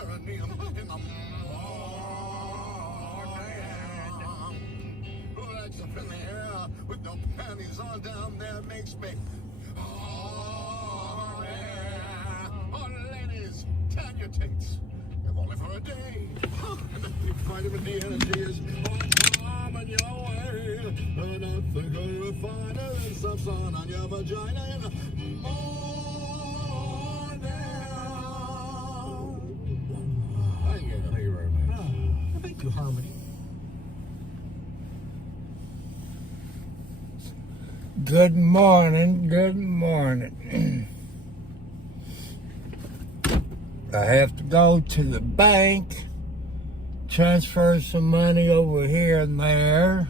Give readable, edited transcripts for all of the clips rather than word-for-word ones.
perineum in the morning. Legs up in the air with no panties on down there makes me horny. Oh, ladies, salutates. If only for a day. And the vitamin D energy is coming your way. And I think you'll find it in some sun on your vagina in the morning. Thank you very much. Thank you, Harmony. Good morning, good morning. I have to go to the bank, transfer some money over here and there.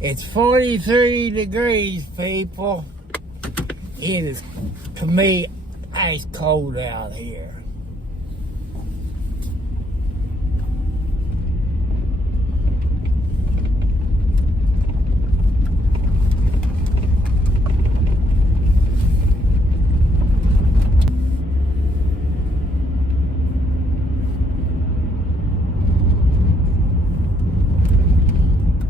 It's 43 degrees, people. It is, to me, ice cold out here.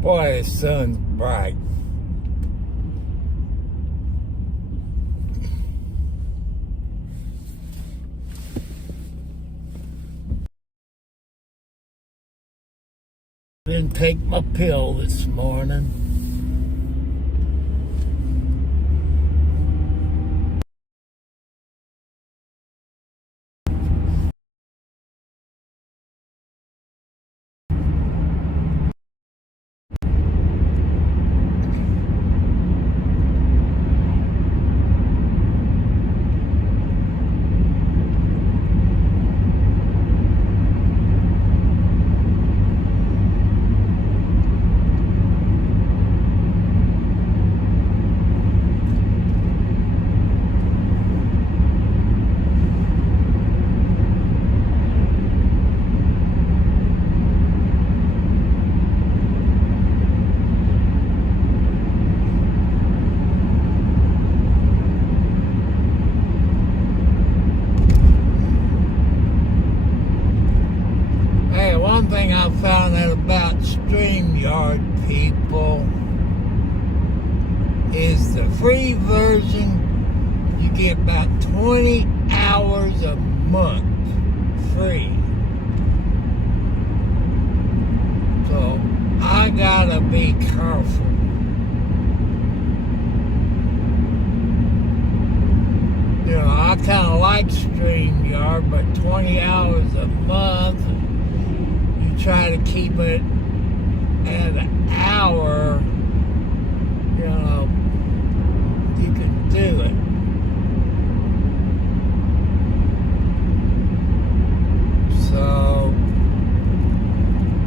Boy, the sun's bright. Didn't take my pill this morning. One thing I found out about StreamYard, people, is the free version, you get about 20 hours a month free. So I gotta be careful. You know, I kind of like StreamYard, but 20 hours a month, try to keep it at an hour, you know, you can do it. So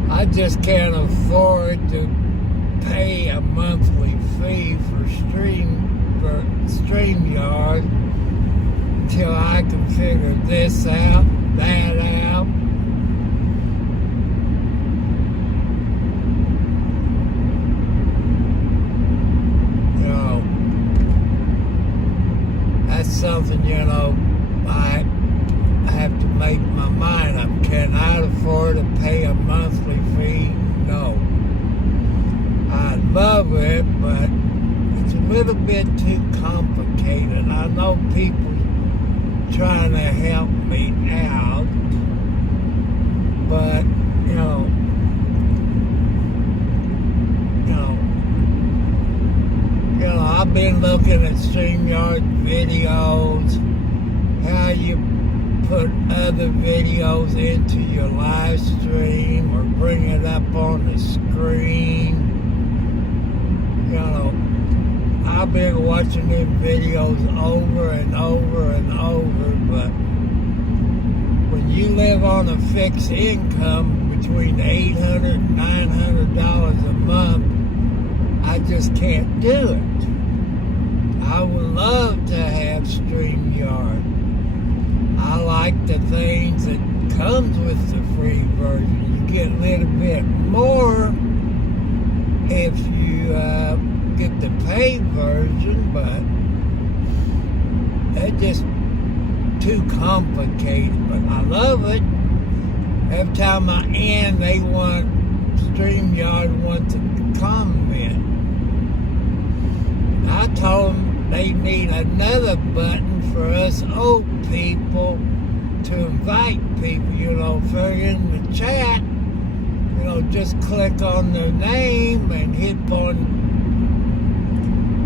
I just can't afford to pay a monthly fee for StreamYard until I can figure this out, that out. Something, you know, I have to make my mind up. Can I afford to pay a monthly fee? No. I love it, but it's a little bit too complicated. I know people trying to help me out, but, you know, I've been looking at StreamYard videos, how you put other videos into your live stream or bring it up on the screen. You know, I've been watching them videos over and over and over, but when you live on a fixed income between $800 and $900 a month, I just can't do it. I would love to have StreamYard. I like the things that comes with the free version. You get a little bit more if you get the paid version, but it's just too complicated. But I love it. Every time I end, they want StreamYard want to comment. I told them they need another button for us old people to invite people. If they're in the chat, just click on their name and hit on.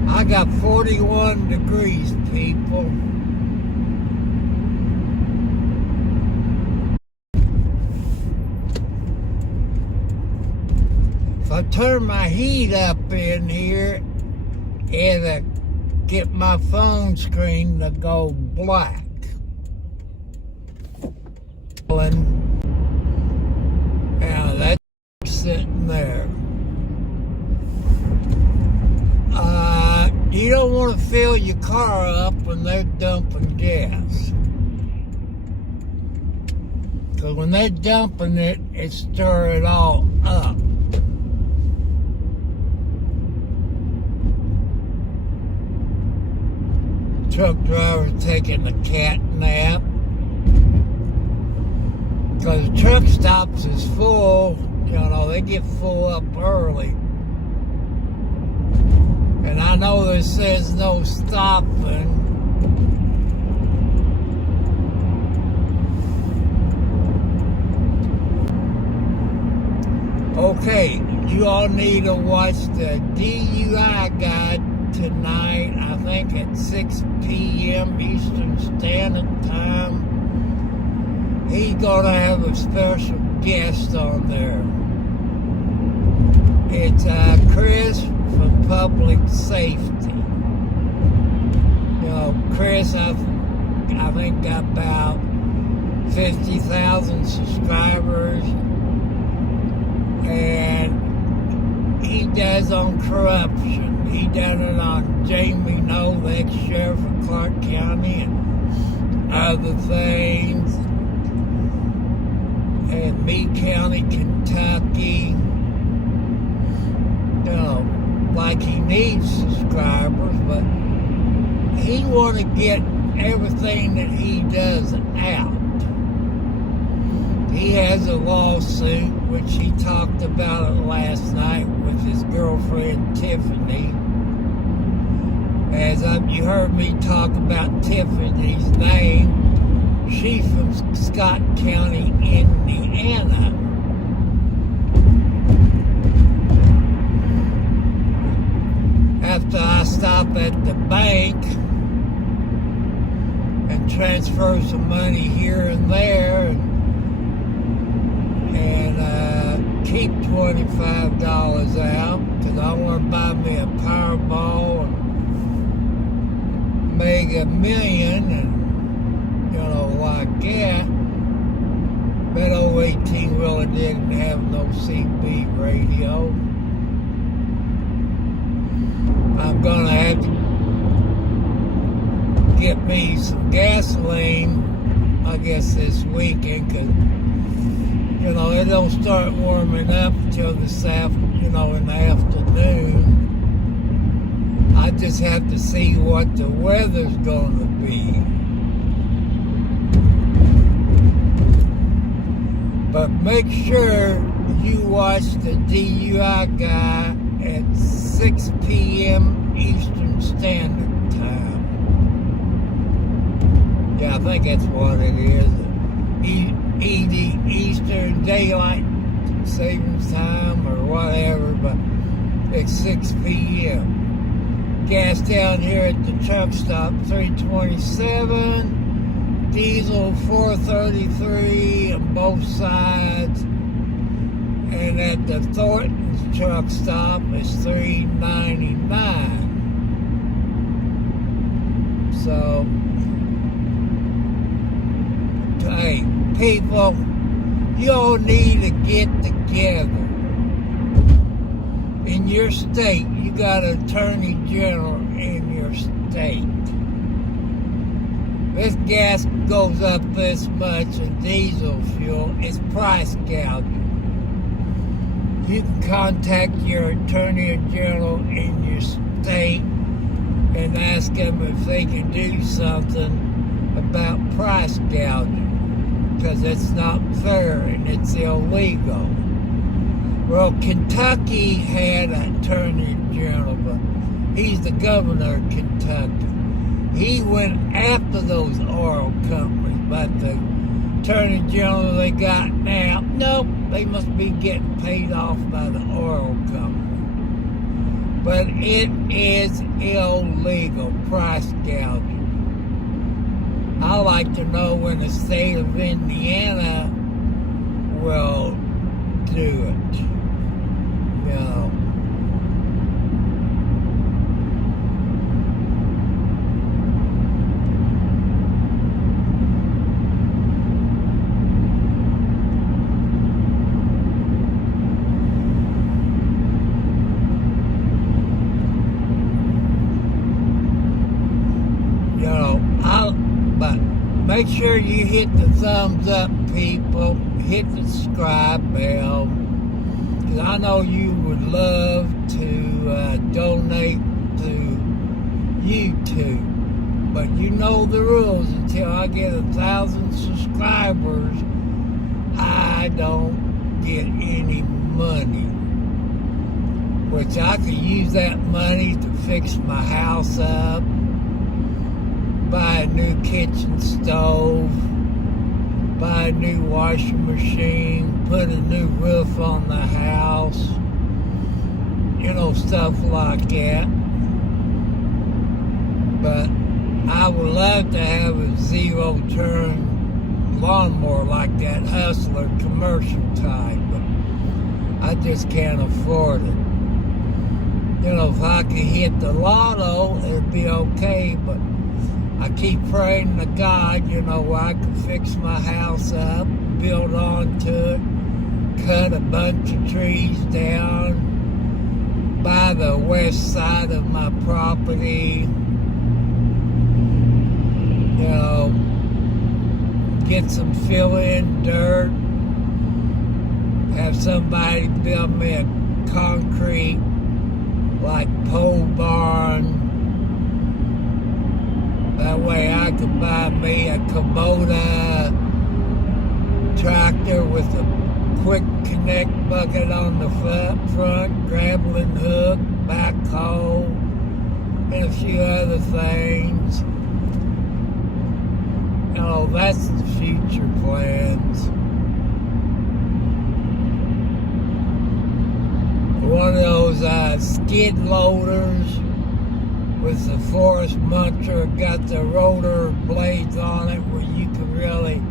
I got 41 degrees, people. If I turn my heat up in here, it'll get my phone screen to go black. Now that's sitting there. You don't want to fill your car up when they're dumping gas. Because when they're dumping it, it stirs it all up. Truck driver taking a cat nap. Because the truck stops is full, they get full up early. And I know there says no stopping. Okay, you all need to watch the DUI guide tonight, I think at 6 p.m. Eastern Standard Time. He's going to have a special guest on there. It's Chris from Public Safety. Chris, I think got about 50,000 subscribers. And he does on corruption. He done it on Jamie Knoll, the ex-sheriff of Clark County, and other things. And Meade County, Kentucky. Like he needs subscribers, but he want to get everything that he does out. He has a lawsuit, which he talked about it last night with his girlfriend Tiffany. As you heard me talk about Tiffany's name, she's from Scott County, Indiana. After I stop at the bank and transfer some money here and there and keep $25 out because I want to buy me a Powerball and Mega Million and like that. That old 18 really didn't have no CB radio. I'm gonna have to get me some gasoline, I guess, this weekend, because it don't start warming up till in the afternoon. I just have to see what the weather's gonna be. But make sure you watch the DUI guy at 6 p.m. Eastern Standard Time. Yeah, I think that's what it is. Eastern Daylight Savings Time or whatever, but it's 6 p.m. Gas down here at the truck stop, $3.27. Diesel, $4.33 on both sides. And at the Thornton's truck stop, it's $3.99. So, hey, people, you all need to get together. In your state, you got an attorney general in your state. This gas goes up this much in diesel fuel, it's price gouging. you can contact your attorney general in your state and ask them if they can do something about price gouging, because it's not fair and it's illegal. Well, Kentucky had an attorney general, but he's the governor of Kentucky. He went after those oil companies, but the attorney general they got now, nope, they must be getting paid off by the oil company. But it is illegal, price gouging. I like to know when the state of Indiana will do it. You know. But make sure you hit the thumbs up, people. Hit the subscribe bell. Because I know you would love to donate to YouTube. But you know the rules. Until I get 1,000 subscribers, I don't get any money. Which I could use that money to fix my house up, buy a new kitchen stove, buy a new washing machine, put a new roof on the house, you know, stuff like that. But I would love to have a zero-turn lawnmower like that Hustler commercial type, but I just can't afford it. You know, if I could hit the lotto, it'd be okay, but I keep praying to God, you know, where I can fix my house up, build onto it, cut a bunch of trees down, by the west side of my property, you know, get some fill-in dirt, have somebody build me a concrete, like, pole barn. That way I could buy me a Kubota tractor with a quick connect bucket on the front, grappling hook, backhoe, and a few other things. You know, that's the future plans. One of those skid loaders with the forest muncher, got the rotor blades on it where you can really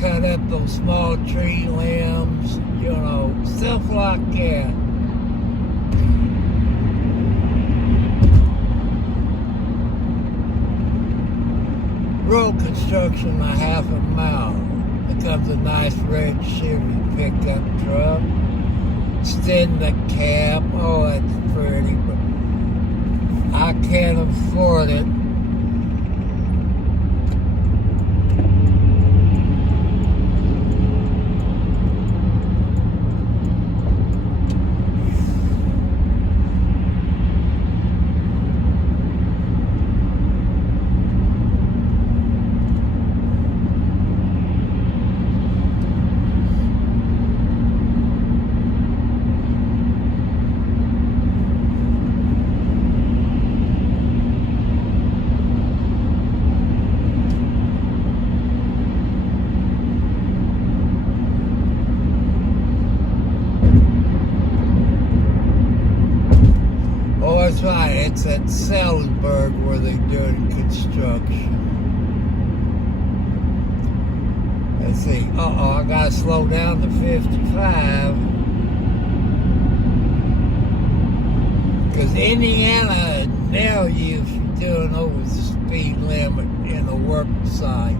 cut up those small tree limbs, you know, stuff like that. Road construction a half a mile. There comes a nice red Chevy pickup truck. Extend the cab. Oh, that's pretty, but I can't afford it. That's right, it's at Salisbury where they're doing construction. Let's see, I gotta slow down to 55. Because Indiana will nail you if you're doing over the speed limit in a work site.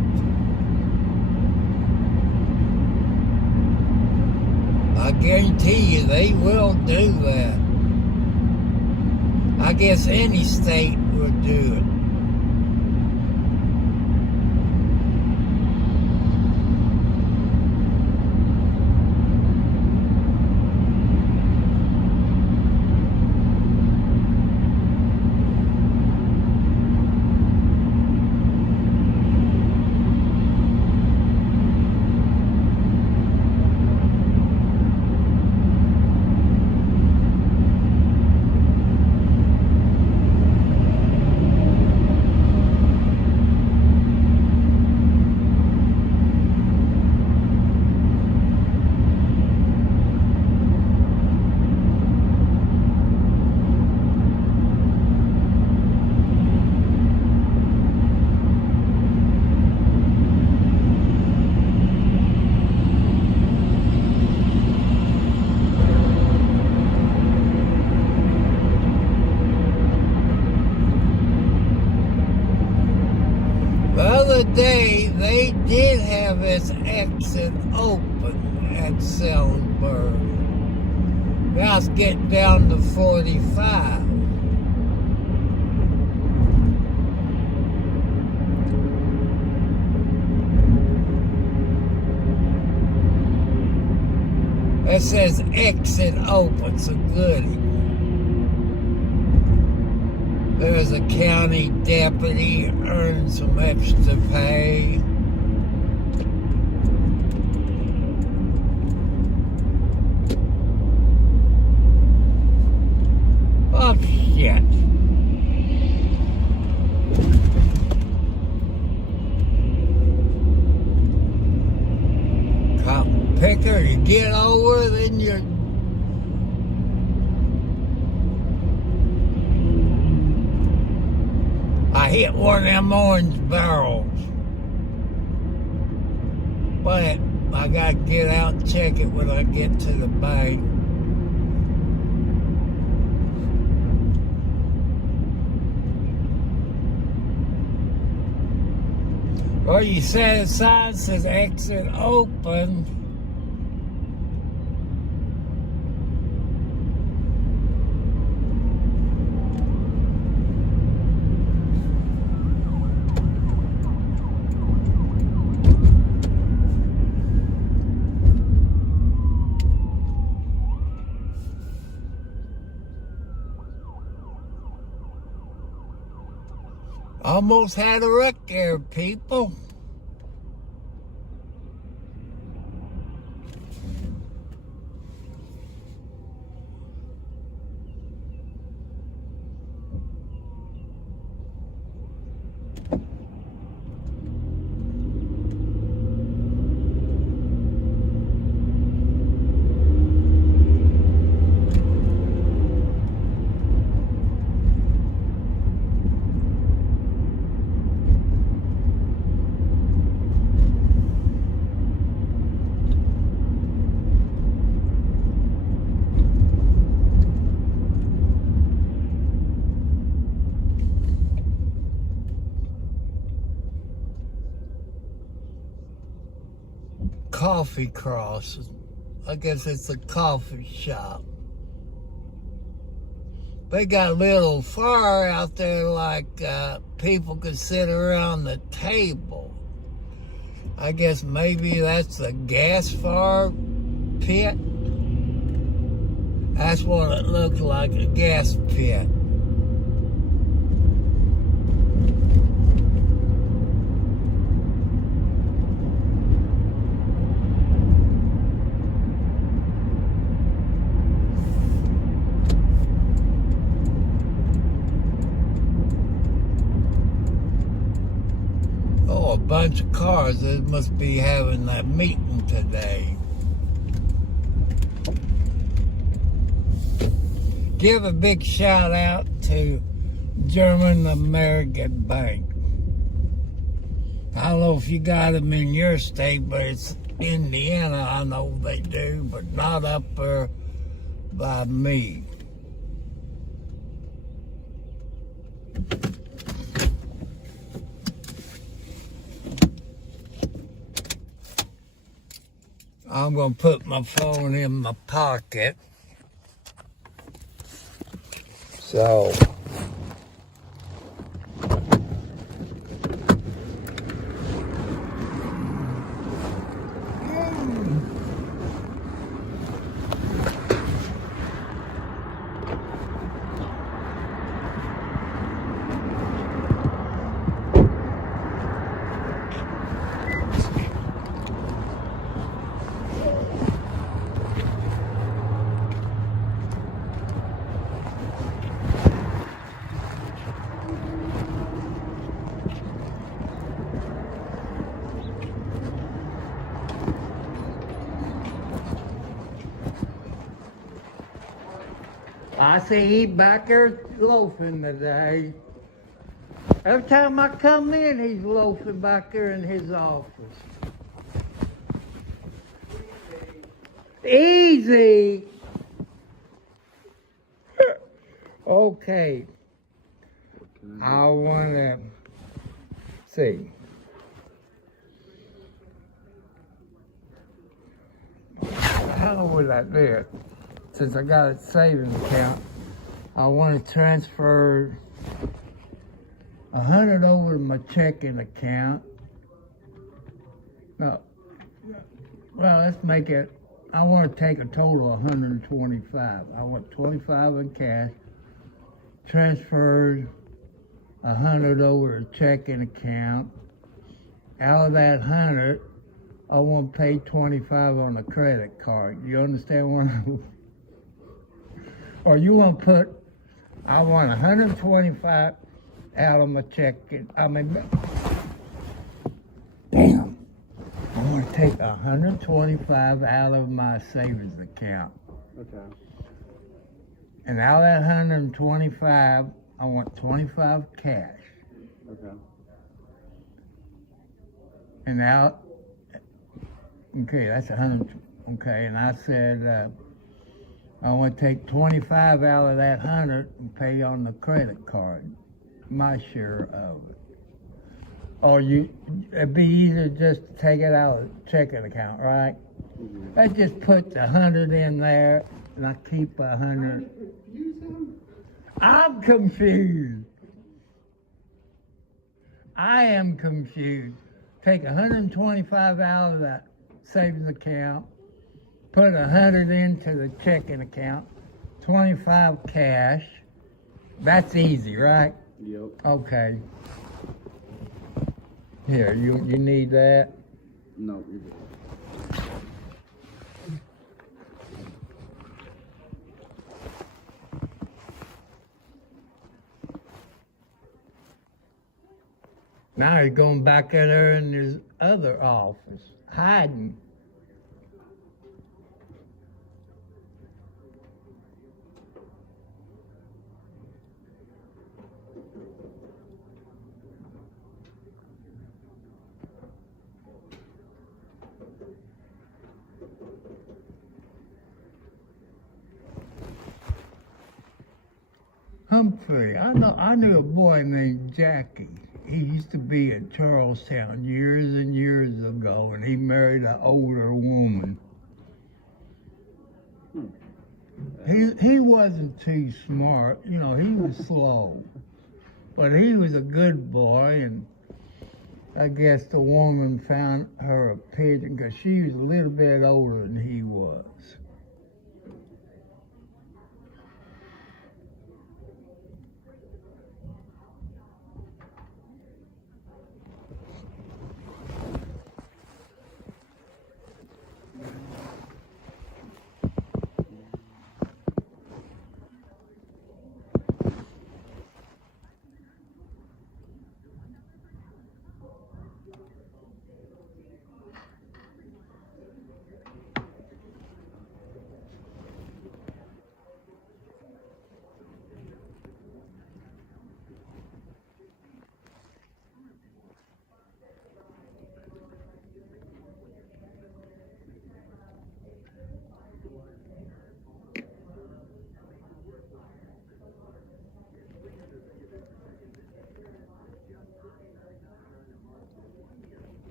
I guarantee you they will do that. I guess any state would do it. did have its exit open at Sellenberg. Now it's getting down to 45. It says exit open, so goody. There's a county deputy earning some extra pay. Oh, shit. Cotton picker, you get over, then you're... I hit one of them orange barrels. But I gotta get out and check it when I get to the bank. Well, you said the sign says exit open. Almost had a wreck there, people. Coffee Cross. I guess it's a coffee shop. They got a little fire out there like people could sit around the table. I guess maybe that's a gas fire pit. That's what it looked like, a gas pit. A bunch of cars that must be having a meeting today. Give a big shout out to German American Bank. I don't know if you got them in your state, but it's Indiana, I know they do, but not up there by me. I'm gonna put my phone in my pocket. So I see he back there loafing today. Every time I come in, he's loafing back there in his office. Easy. Okay. I want to see. know what I did. Since I got a savings account, I want to transfer 100 over to my checking account. No, well, let's make it. I want to take a total of 125. I want 25 in cash. Transferred 100 over to checking account. Out of that 100, I want to pay 25 on a credit card. You understand what I'm? Or you want to put? I want 125 out of my checking. Damn. I want to take 125 out of my savings account. Okay. And out of that 125, I want 25 cash. Okay. And out, okay, that's 100. Okay, and I said I want to take 25 out of that 100 and pay on the credit card, my share of it. Or it'd be easier just to take it out of the checking account, right? Mm-hmm. I just put the 100 in there, and I keep 100. I'm confused. I am confused. Take 125 out of that savings account, put 100 into the checking account, 25 cash. That's easy, right? Yep. Okay. Here, you need that? No, you're good. Now he's going back in there in his other office, hiding. Humphrey, I knew a boy named Jackie. He used to be in Charlestown years and years ago, and he married an older woman. He wasn't too smart, he was slow, but he was a good boy, and I guess the woman found her a pigeon because she was a little bit older than he was.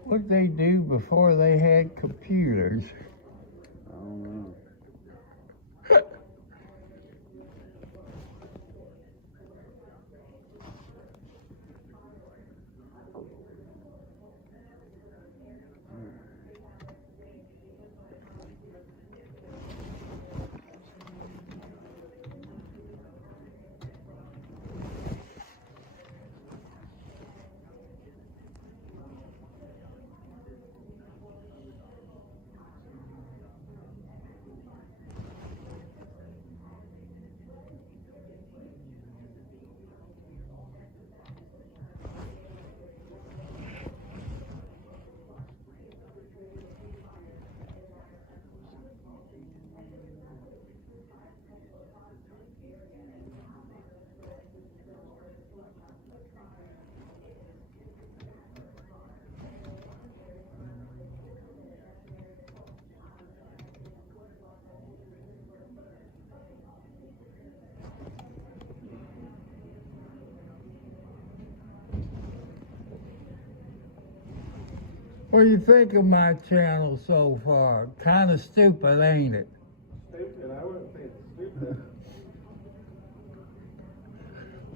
What did they do before they had computers? I don't know. What do you think of my channel so far? Kind of stupid, ain't it? Stupid? I wouldn't say it's stupid.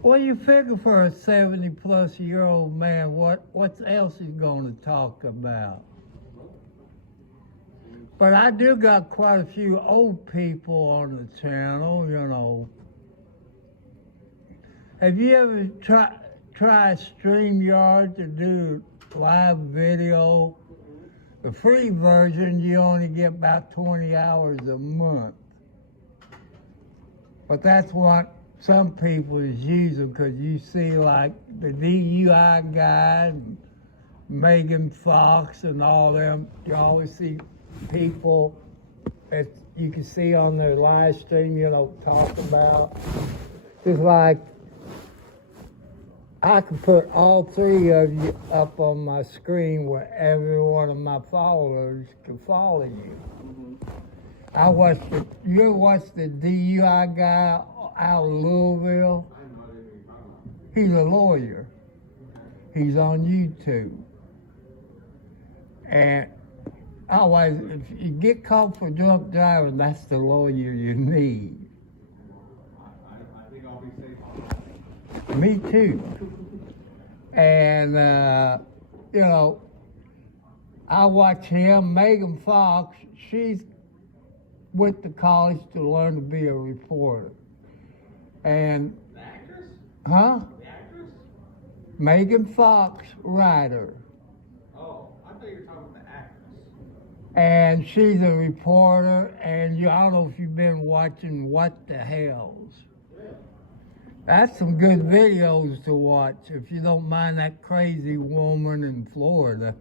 What do you figure for a 70-plus-year-old man? What else he's going to talk about? But I do got quite a few old people on the channel, you know. Have you ever tried StreamYard to do live video? The free version, you only get about 20 hours a month. But that's what some people is using, because you see like the DUI guy, and Megan Fox and all them. You always see people that you can see on their live stream, you know, talk about. Just like I can put all three of you up on my screen where every one of my followers can follow you. You watched the DUI guy out of Louisville? He's a lawyer. He's on YouTube. And always, if you get caught for drunk driving, that's the lawyer you need. I think I'll be safe. Me too. And, you know, I watch him. Megan Fox, she's went to college to learn to be a reporter. And, The actress? huh? The actress? Megan Fox, writer. Oh, I thought you were talking about the actress. And she's a reporter, and I don't know if you've been watching What the Hells. That's some good videos to watch, if you don't mind that crazy woman in Florida.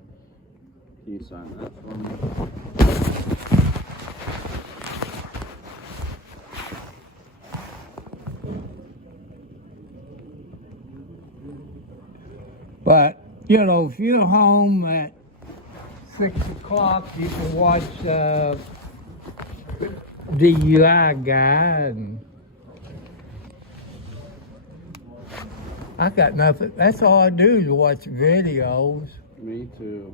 Can you sign that for me? But, you know, if you're home at 6 o'clock, you can watch DUI guy, and I got nothing. That's all I do is watch videos. Me too.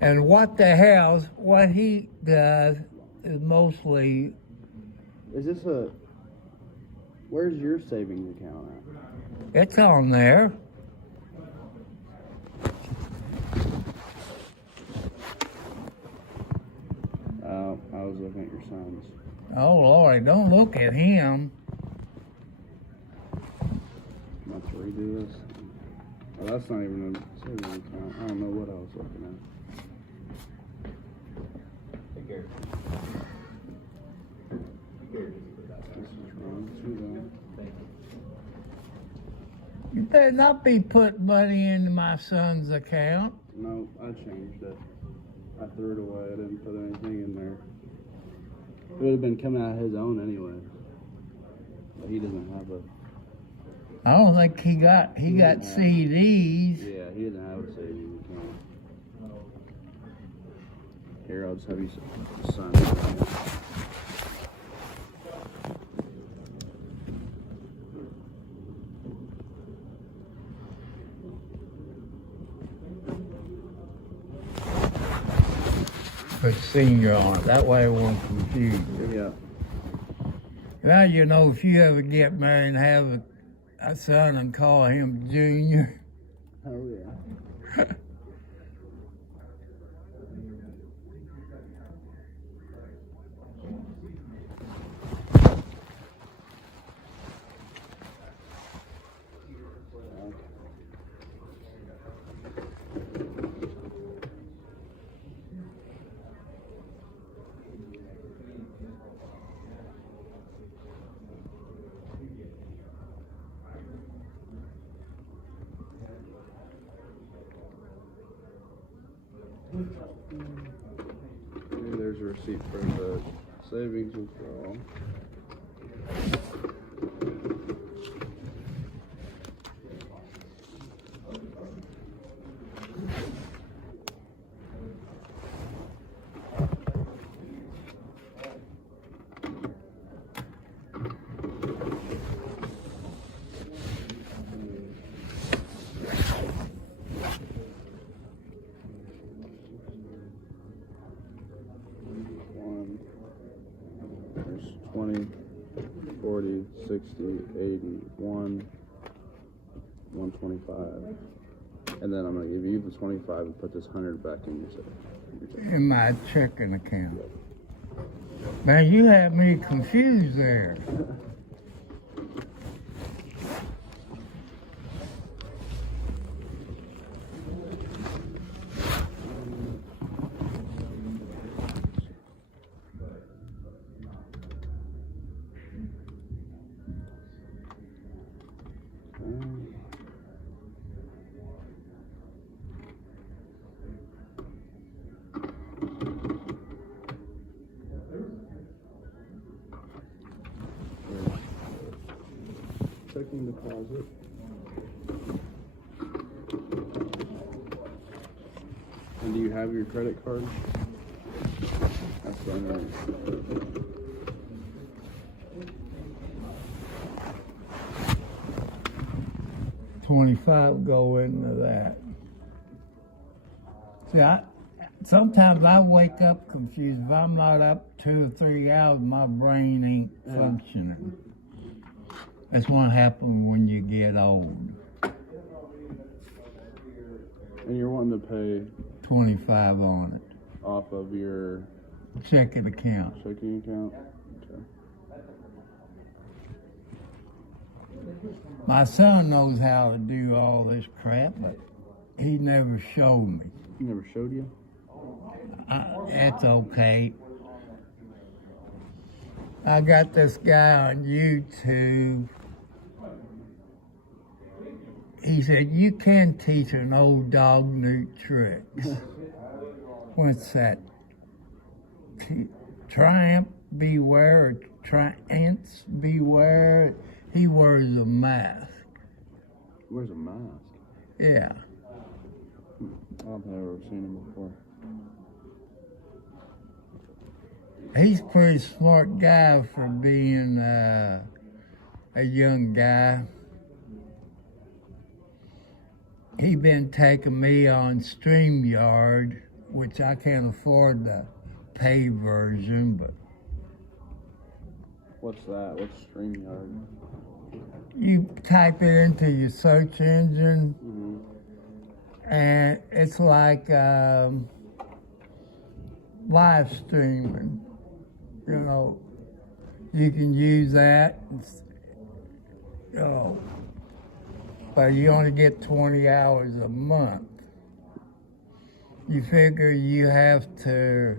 And What the Hell's, what he does is mostly, Is this a... Where's your savings account at? it's on there. I was looking at your sons. Oh, Lord, don't look at him. I'm about to redo this. Oh, that's not even a savings account. I don't know what I was looking at. This is wrong too, You better not be putting money into my son's account. though. No, I changed it. I threw it away. I didn't put anything in there. It would have been coming out of his own anyway. But he doesn't have a... I don't think he got CDs. Yeah, he doesn't have a savings account. Here, I'll just have you sign it. Put senior on it. That way it won't confuse you. Yeah. Now you know if you ever get married and have a son and call him Junior. Oh, yeah. There's a receipt for the savings withdrawal. 20, 40, 60, 80, 125. And then I'm going to give you the 25 and put this 100 back in your safe. In my checking account. Man, you had me confused there. Checking the closet. And do you have your credit card? That's what I know. 25 go into that. See, sometimes I wake up confused. If I'm not up 2 or 3 hours, my brain ain't functioning. That's what happens when you get old. And you're wanting to pay 25 on it. off of your Checking account. checking account? Okay. My son knows how to do all this crap, but he never showed me. He never showed you? That's okay. I got this guy on YouTube. He said, you can teach an old dog new tricks. What's that? Triumph beware, or triumphs beware. He wears a mask. He wears a mask? Yeah. I don't think I've ever seen him before. He's a pretty smart guy for being a young guy. He been taking me on StreamYard, which I can't afford the pay version, but What's that? What's StreamYard? you type it into your search engine, Mm-hmm. and it's like live streaming. You know, you can use that. You know, but you only get 20 hours a month. You figure you have to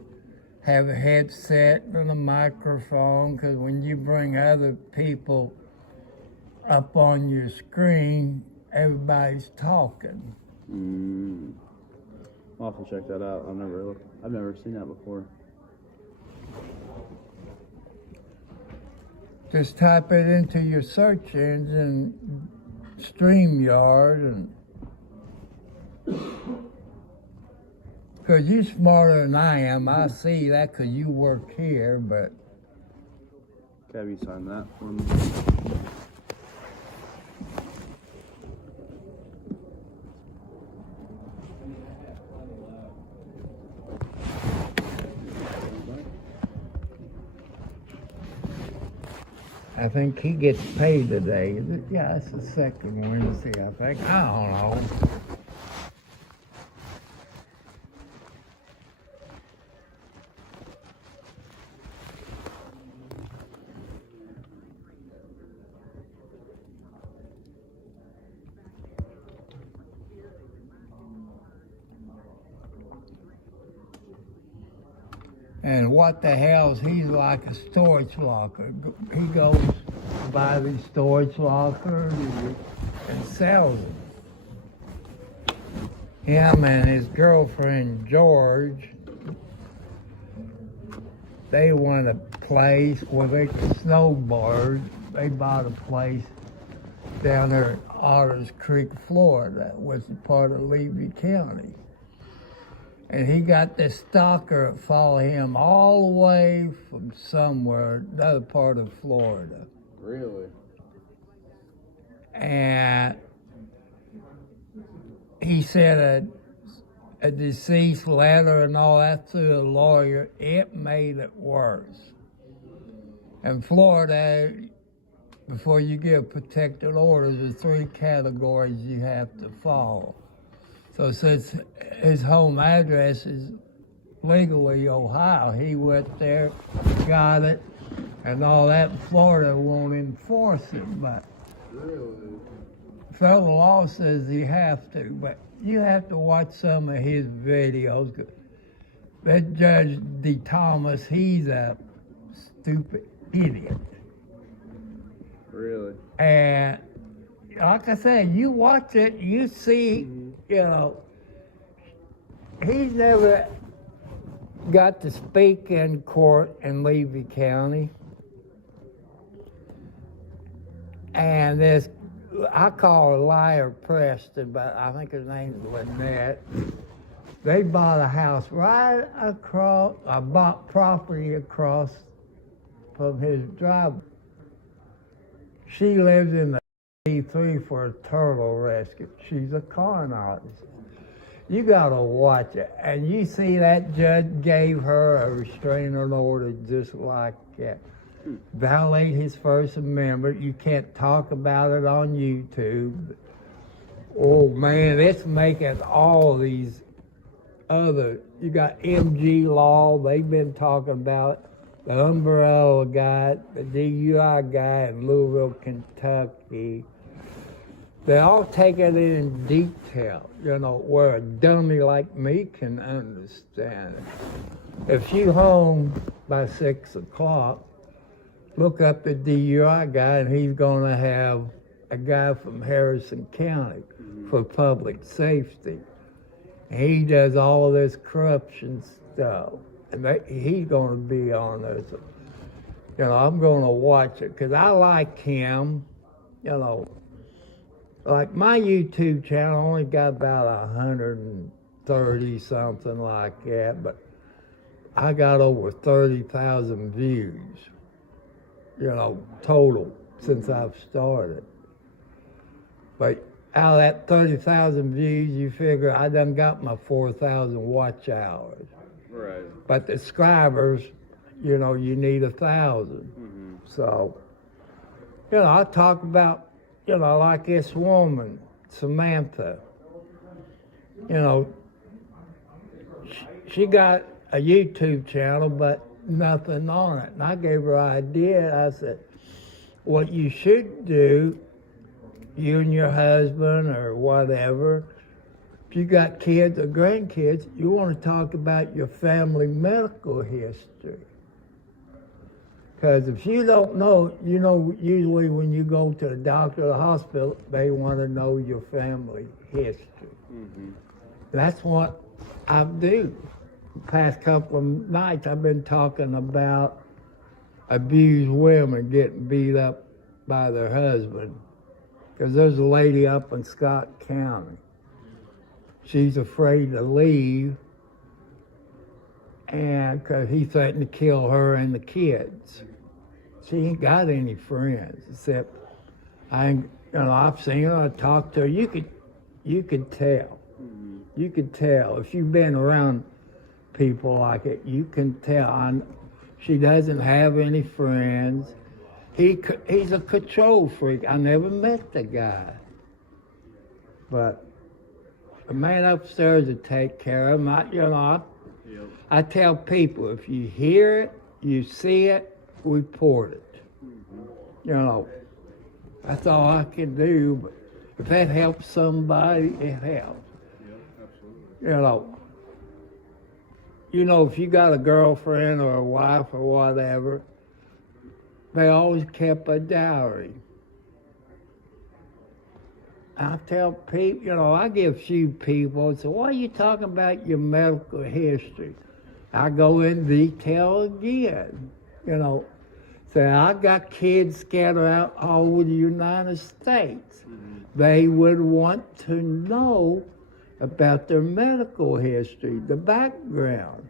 have a headset and a microphone, because when you bring other people up on your screen, everybody's talking. I'll have to check that out. I've never seen that before. Just type it into your search engine, StreamYard, and because you're smarter than I am, I see that because you work here, but Have you sign that for me? I think he gets paid today. Is it? Yeah, it's the second Wednesday, I think. I don't know. And what the hell's he's like a storage locker. He goes buy these storage lockers and sells them. Him and his girlfriend George, they want a place where they can snowboard. They bought a place down there in Otters Creek, Florida, which is part of Levy County. And he got this stalker that follow him all the way from somewhere, another part of Florida. Really? And he said a deceased letter and all that to a lawyer, it made it worse. In Florida, before you get protected orders, there's 3 categories you have to follow. So since his home address is legally Ohio, he went there, got it, and all that. Florida won't enforce it, but Really? federal law says you have to. But you have to watch some of his videos. That Judge D. Thomas, he's a stupid idiot. Really? And like I said, you watch it, you see, you know, he's never got to speak in court in Levy County. And this, I call her Liar Preston, but I think her name is Lynette. They bought a house right across, I bought property across from his driveway. She lives in the E3 for a turtle rescue. She's a con artist. You gotta watch it. And you see that judge gave her a restraining order just like that. Violate his First Amendment. You can't talk about it on YouTube. Oh man, it's making all these other, you got MG Law, they've been talking about the umbrella guy, the DUI guy in Louisville, Kentucky. They all take it in detail, you know, where a dummy like me can understand it. If you home by 6 o'clock, look up the DUI guy, and he's gonna have a guy from Harrison County for public safety. And he does all of this corruption stuff. And he's going to be on this. You know, I'm going to watch it because I like him. You know, like my YouTube channel only got about 130 something like that, but I got over 30,000 views. You know, total since I've started. But out of that 30,000 views, you figure I done got my 4,000 watch hours. Right. But the subscribers, you know, you need 1,000. So, you know, I talk about, you know, like this woman, Samantha. You know, she got a YouTube channel, but nothing on it. And I gave her an idea. I said, what you should do, you and your husband or whatever, if you got kids or grandkids, you want to talk about your family medical history. Because if you don't know, you know, usually when you go to the doctor or the hospital, they want to know your family history. That's what I do. The past couple of nights, I've been talking about abused women getting beat up by their husband. Because there's a lady up in Scott County. She's afraid to leave, and because he threatened to kill her and the kids. She ain't got any friends except I've seen her, I talked to her. You could tell. You could tell if you've been around people like it. You can tell. She doesn't have any friends. He's a control freak. I never met the guy, but the man upstairs will take care of him. I tell people, if you hear it, you see it, report it. You know, that's all I can do, but if that helps somebody, it helps. You know, if you got a girlfriend or a wife or whatever, they always kept a diary. I tell people, you know, I give few people, so why are you talking about your medical history? I go in detail again, you know. Say, I got kids scattered out all over the United States. They would want to know about their medical history, the background.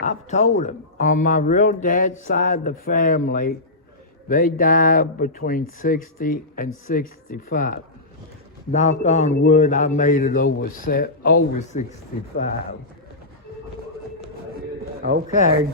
I've told them, on my real dad's side of the family, they died between 60 and 65. Knock on wood, I made it over 65. Okay.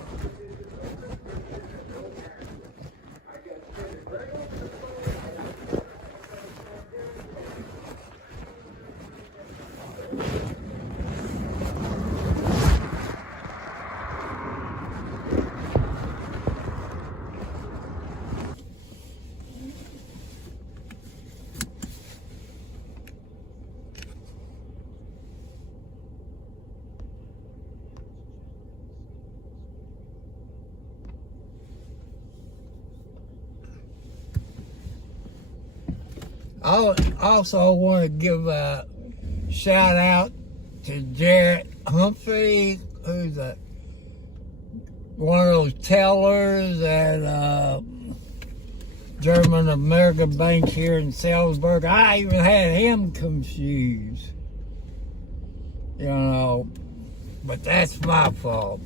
I also want to give a shout out to Jarrett Humphrey, who's one of those tellers at German American Bank here in Salzburg. I even had him confused, but that's my fault.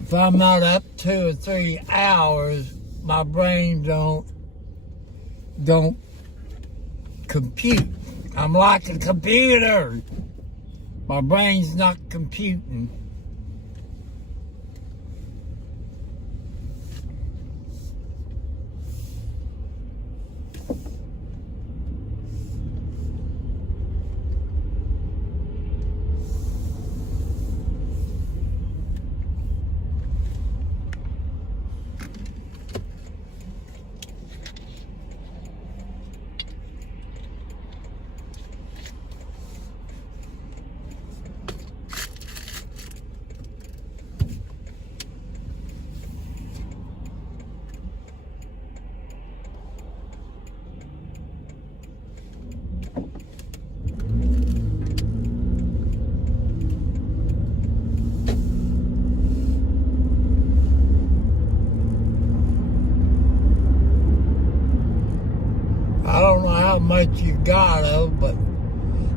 If I'm not up 2 or 3 hours, my brain don't compute. I'm like a computer. My brain's not computing. I don't know how much you got of, but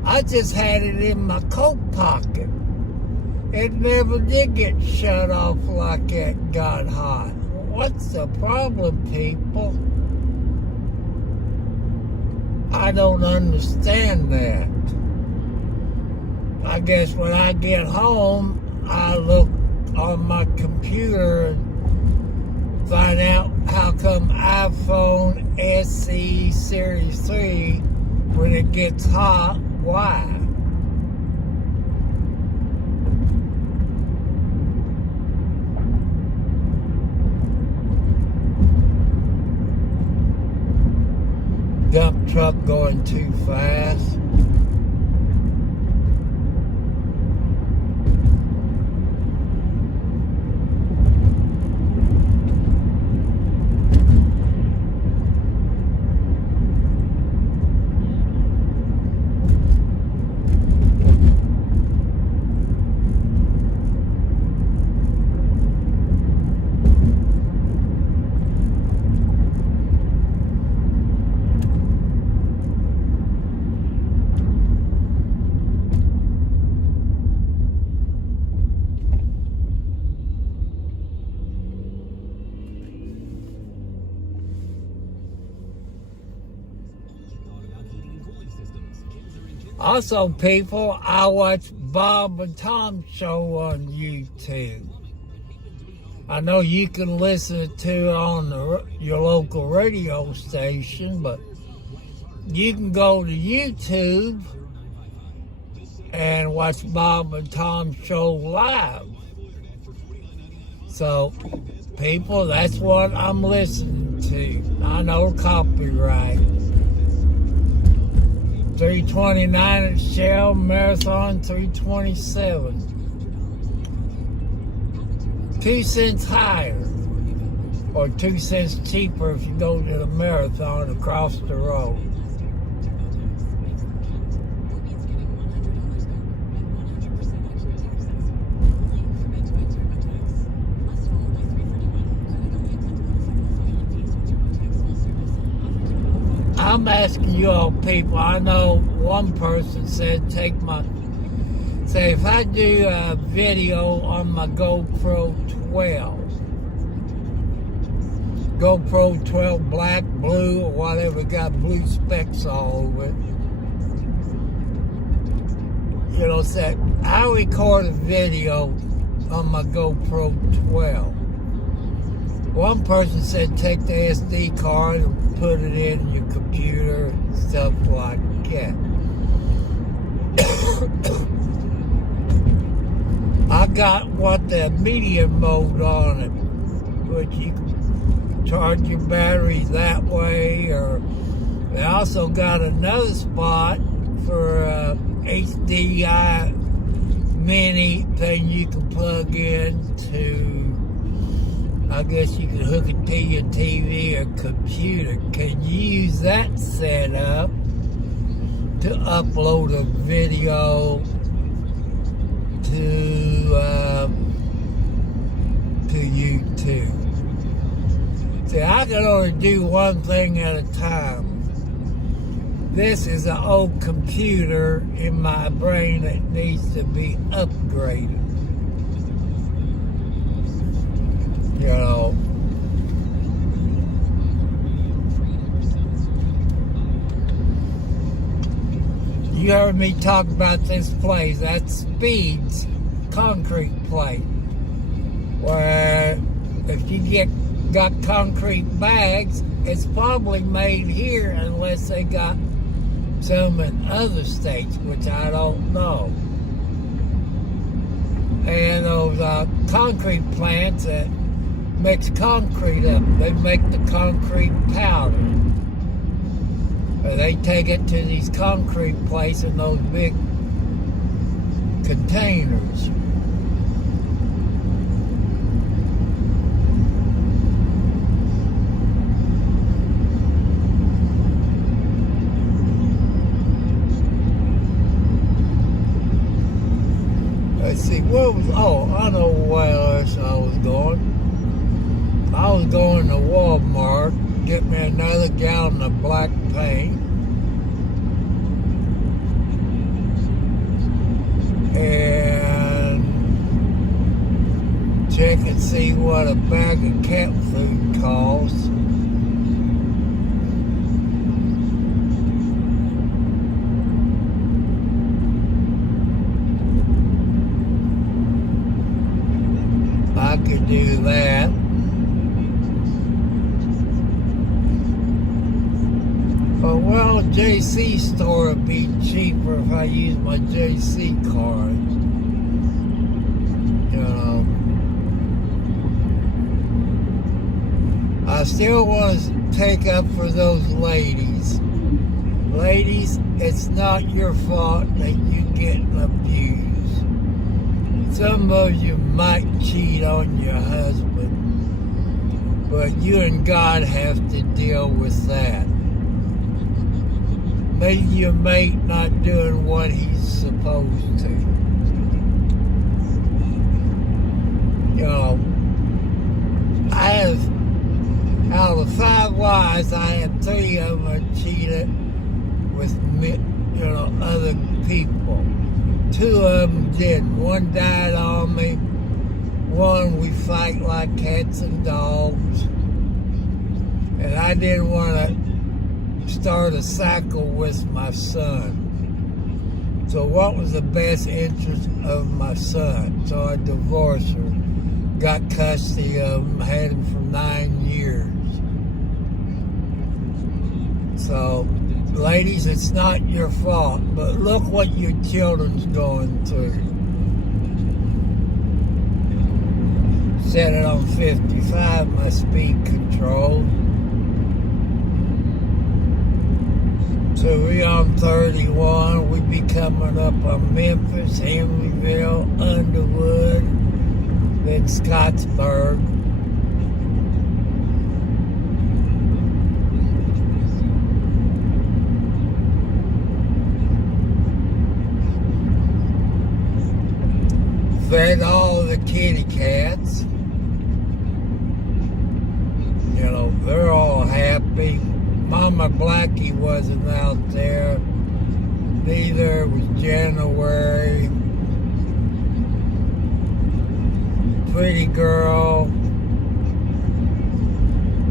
I just had it in my coat pocket. It never did get shut off like it got hot. What's the problem, people? I don't understand that. I guess when I get home, I look on my computer and find out how come iPhone SE Series 3, when it gets hot, why? Dump truck going too fast. Also, people, I watch Bob and Tom show on YouTube. I know you can listen to it on your local radio station, but you can go to YouTube and watch Bob and Tom show live. So, people, that's what I'm listening to. I know copyright. 329 at Shell, Marathon 327. 2 cents higher, or 2 cents cheaper if you go to the Marathon across the road. I'm asking you all people, I know one person said if I do a video on my GoPro 12 black, blue, or whatever, got blue specks all over it. Said, I record a video on my GoPro 12. One person said take the SD card and put it in your computer and stuff like that. I got the medium mode on it, which you can charge your battery that way, or they also got another spot for HDI mini thing you can plug in to I guess you can hook it to your TV or computer. Can you use that setup to upload a video to YouTube? See, I can only do one thing at a time. This is an old computer in my brain that needs to be upgraded. You know. You heard me talk about this place. That's Speed's concrete plate. Where if you got concrete bags, it's probably made here unless they got some in other states, which I don't know. And those concrete plants that mix concrete up, they make the concrete powder. They take it to these concrete places in those big containers. Let's see, I know where else I was going. I was going to Walmart, get me another gallon of black paint. And check and see what a bag of cat food costs. I could do that. But well, JC store would be cheaper if I use my JC card. You know. I still want to take up for those ladies. Ladies, it's not your fault that you get abused. Some of you might cheat on your husband, but you and God have to deal with that. Maybe your mate not doing what he's supposed to. You know, I have, out of 5 wives, I had 3 of them that cheated with other people. 2 of them didn't. One died on me. One, we fight like cats and dogs. And I didn't want to start a cycle with my son. So what was the best interest of my son? So I divorced her, got custody of him, had him for 9 years. So, ladies, it's not your fault, but look what your children's going through. Set it on 55, my speed control. So we're on 31. We be coming up on Memphis, Henryville, Underwood, then Scottsburg. Fed all the kitty cats. You know, they're all happy. Mama Blackie wasn't out there. Neither was January. Pretty Girl.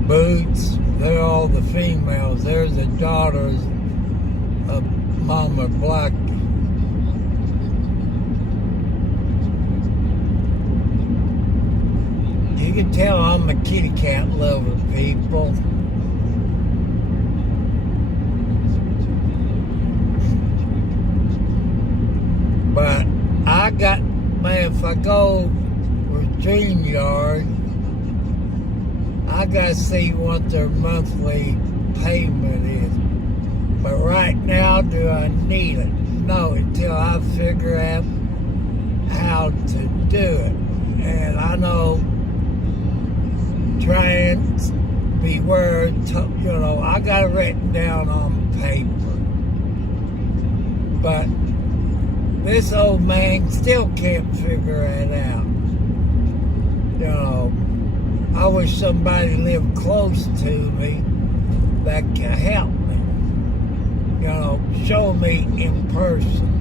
Boots. They're all the females. There's the daughters of Mama Blackie. You can tell I'm a kitty cat lover, people. But I got, man, if I go with StreamYard, I gotta see what their monthly payment is. But right now, do I need it? No, until I figure out how to do it. And I know trying to beware, I got it written down on paper. But this old man still can't figure it out. I wish somebody lived close to me that could help me. Show me in person.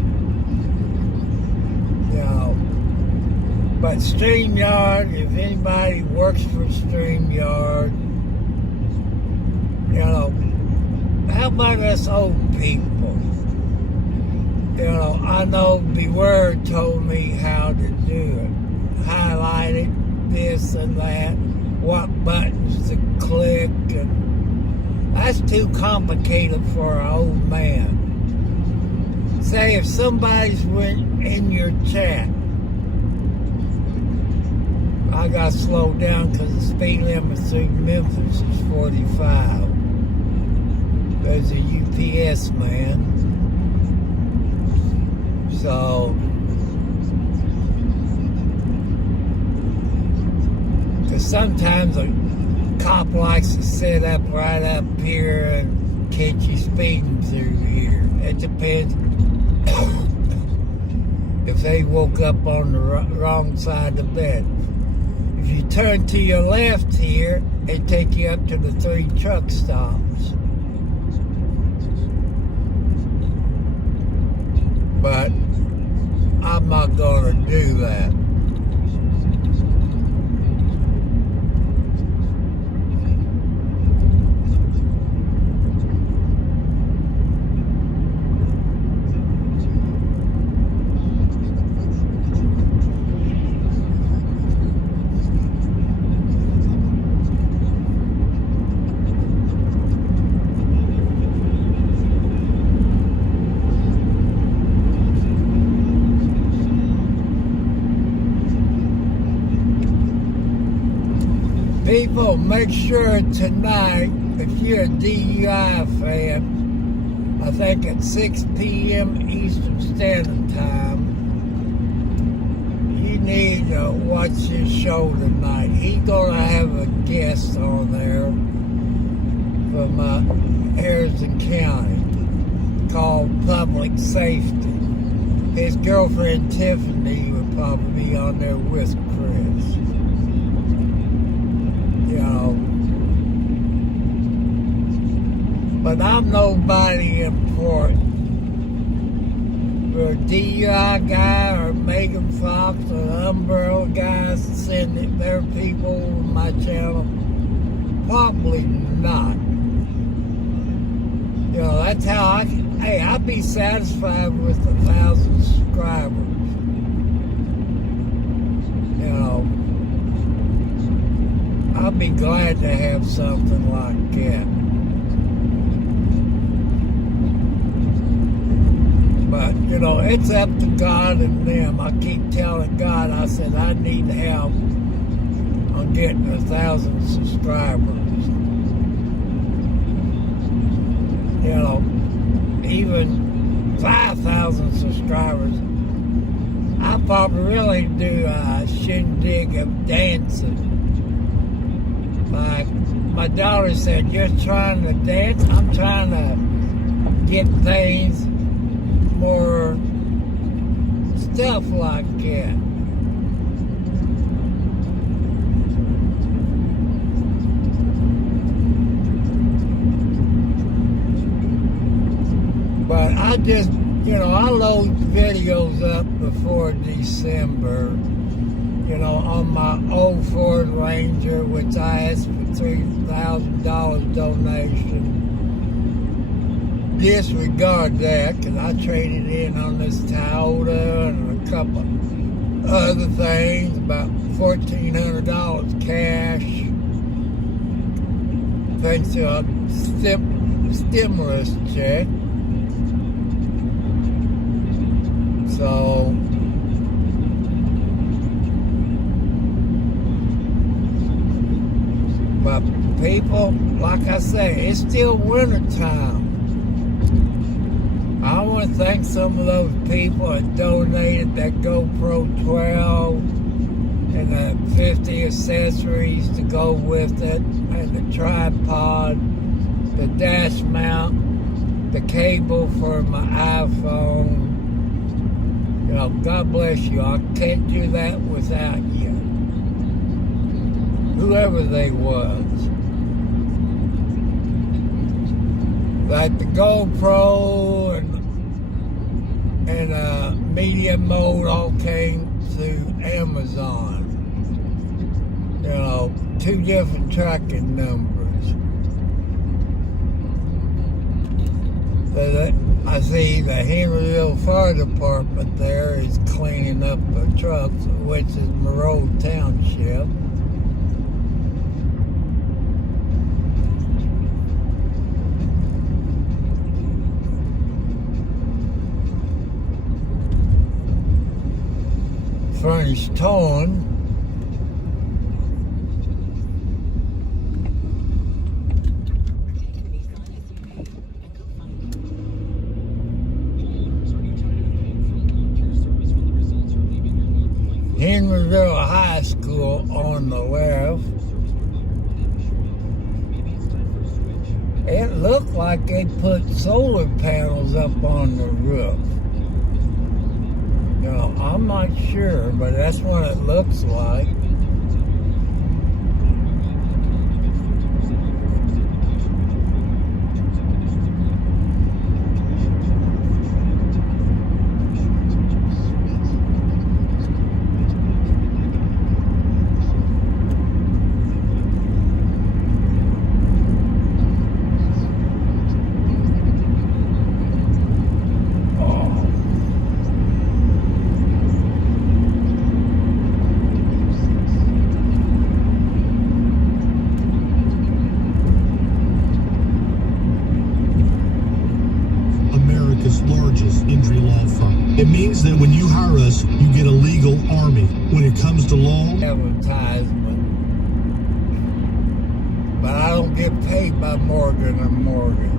But StreamYard, if anybody works for StreamYard, how about us old people? I know Beware told me how to do it. Highlight it, this and that, what buttons to click, and that's too complicated for an old man. Say if somebody's in your chat, I got slowed down because the speed limit through Memphis is 45. There's a UPS man. So, because sometimes a cop likes to sit up right up here and catch you speeding through here. It depends if they woke up on the wrong side of the bed. If you turn to your left here, they take you up to the 3 truck stops. But I'm not going to do that. People, make sure tonight, if you're a DUI fan, I think at 6 p.m. Eastern Standard Time, you need to watch his show tonight. He's going to have a guest on there from Harrison County called Public Safety. His girlfriend Tiffany would probably be on there with Chris. But I'm nobody important. For a DUI guy or Megan Fox or the Umbrella guys sending their people on my channel, probably not. That's how I'd be satisfied with 1,000 subscribers. I'll be glad to have something like that. But, it's up to God and them. I keep telling God, I said, I need help on getting 1,000 subscribers. Even 5,000 subscribers. I probably really do a shindig of dancing. Like my daughter said, you're trying to dance? I'm trying to get things more stuff like that. But I just, I load videos up before December. On my old Ford Ranger, which I asked for $3,000 donation. Disregard that, because I traded in on this Toyota and a couple other things, about $1,400 cash, thanks to a stimulus check. So, but people, like I say, it's still winter time. I want to thank some of those people that donated that GoPro 12 and that 50 the accessories to go with it, and the tripod, the dash mount, the cable for my iPhone. You know, God bless you. I can't do that without you. Whoever they was. Like the GoPro and media mode all came through Amazon. You know, 2 different tracking numbers. I see the Henryville Fire Department there is cleaning up the trucks, which is Monroe Township. Furnished towing. Henryville High School on the left. It looked like they put solar panels up on the roof. You know, I'm not sure, but that's what it looks like. Largest injury law firm. It means that when you hire us, you get a legal army. When it comes to law, Advertisement. But I don't get paid by Morgan & Morgan.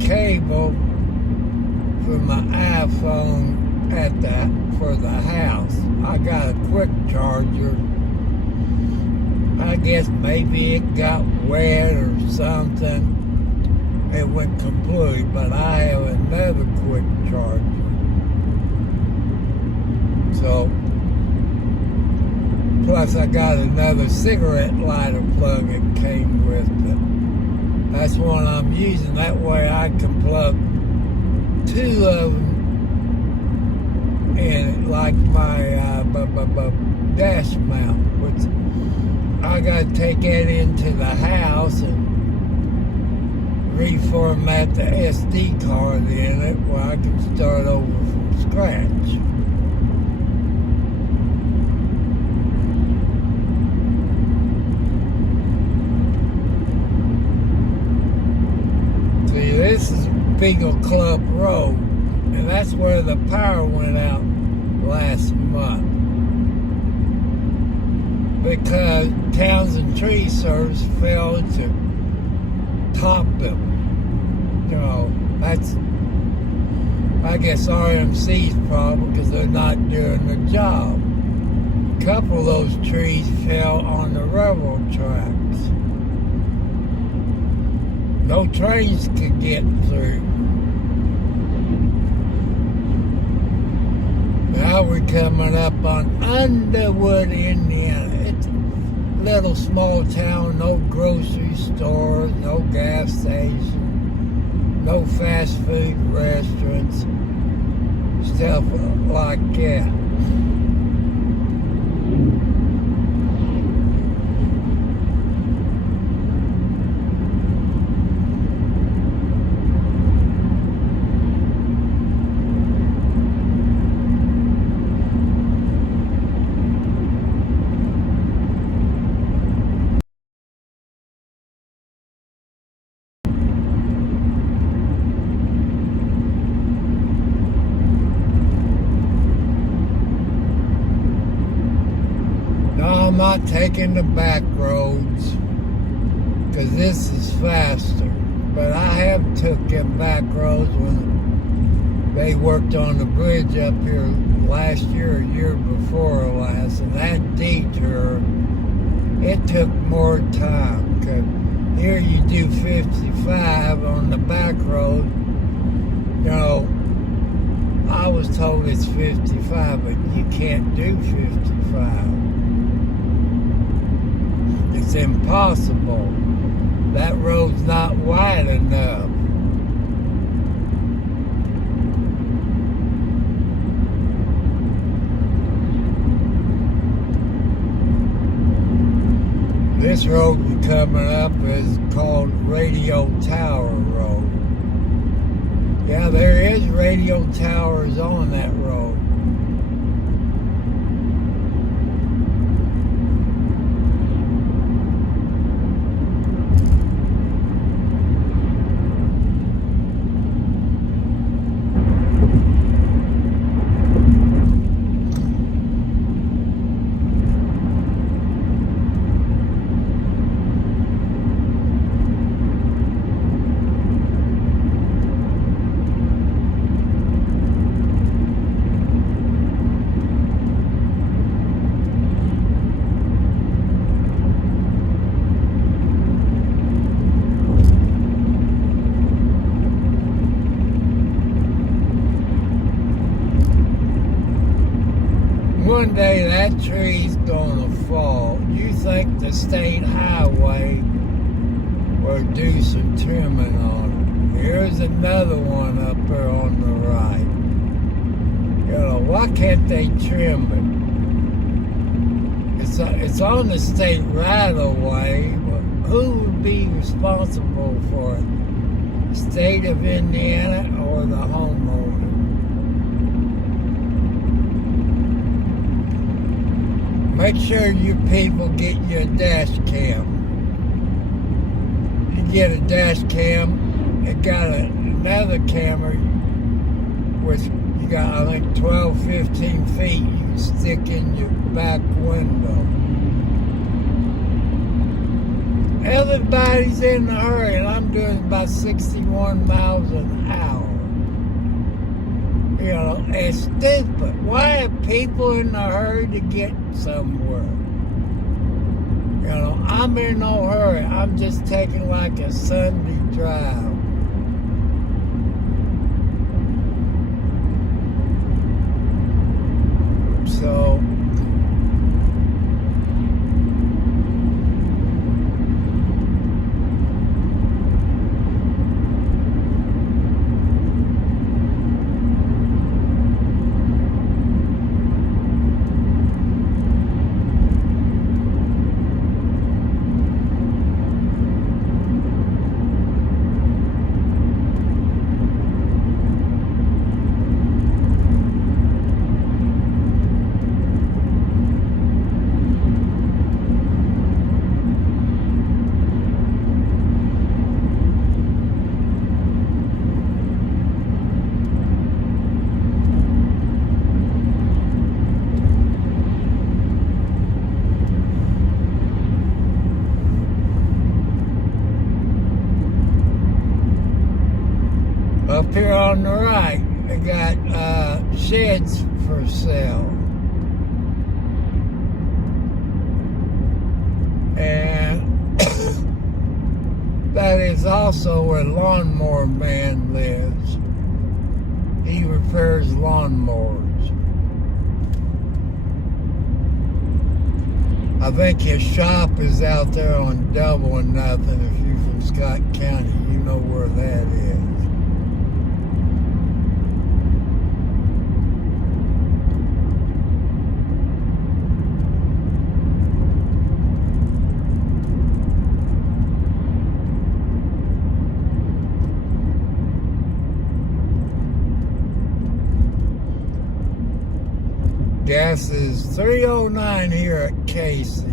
Cable for my iPhone for the house. I got a quick charger. I guess maybe it got wet or something. It went completely, but I have another quick charger. So, plus I got another cigarette lighter plug that came with it. That's one I'm using. That way I can plug 2 of them in, like my dash mount, which I got to take that into the house and reformat the SD card in it where I can start over from scratch. This is Beagle Club Road, and that's where the power went out last month. because Townsend Tree Service failed to top them. You know, that's, I guess, RMC's problem because they're not doing the job. A couple of those trees fell on the railroad tracks. No trains could get through. Now we're coming up on Underwood, Indiana. It's a little small town, no grocery stores, no gas station, no fast food restaurants, stuff like that. I'm not taking the back roads because this is faster. But I have took them back roads when they worked on the bridge up here last year or year before last, and that detour, it took more time. Because here you do 55 on the back road. You know, I was told it's 55, but you can't do 55. It's impossible. That road's not wide enough. This road we're coming up is called Radio Tower Road. Yeah, there is radio towers on that road. One day that tree's gonna fall. You think the state highway will do some trimming on it? Here's another one up there on the right. You know, why can't they trim it? It's on the state right of way, but who would be responsible for it? The state of Indiana or the homeowner? Make sure you people get your dash cam. You get a dash cam, it got another camera, which you got, I think, 12, 15 feet you can stick in your back window. Everybody's in a hurry, and I'm doing about 61 miles an hour. You know, it's stupid. Why are people in a hurry to get somewhere? You know, I'm in no hurry. I'm just taking like a Sunday drive. So, Up here on the right, they got sheds for sale. And that is also where Lawnmower Man lives. He repairs lawnmowers. I think his shop is out there on Double and Nothing. If you're from Scott County, you know where that is. Gas is $3.09 here at Casey's.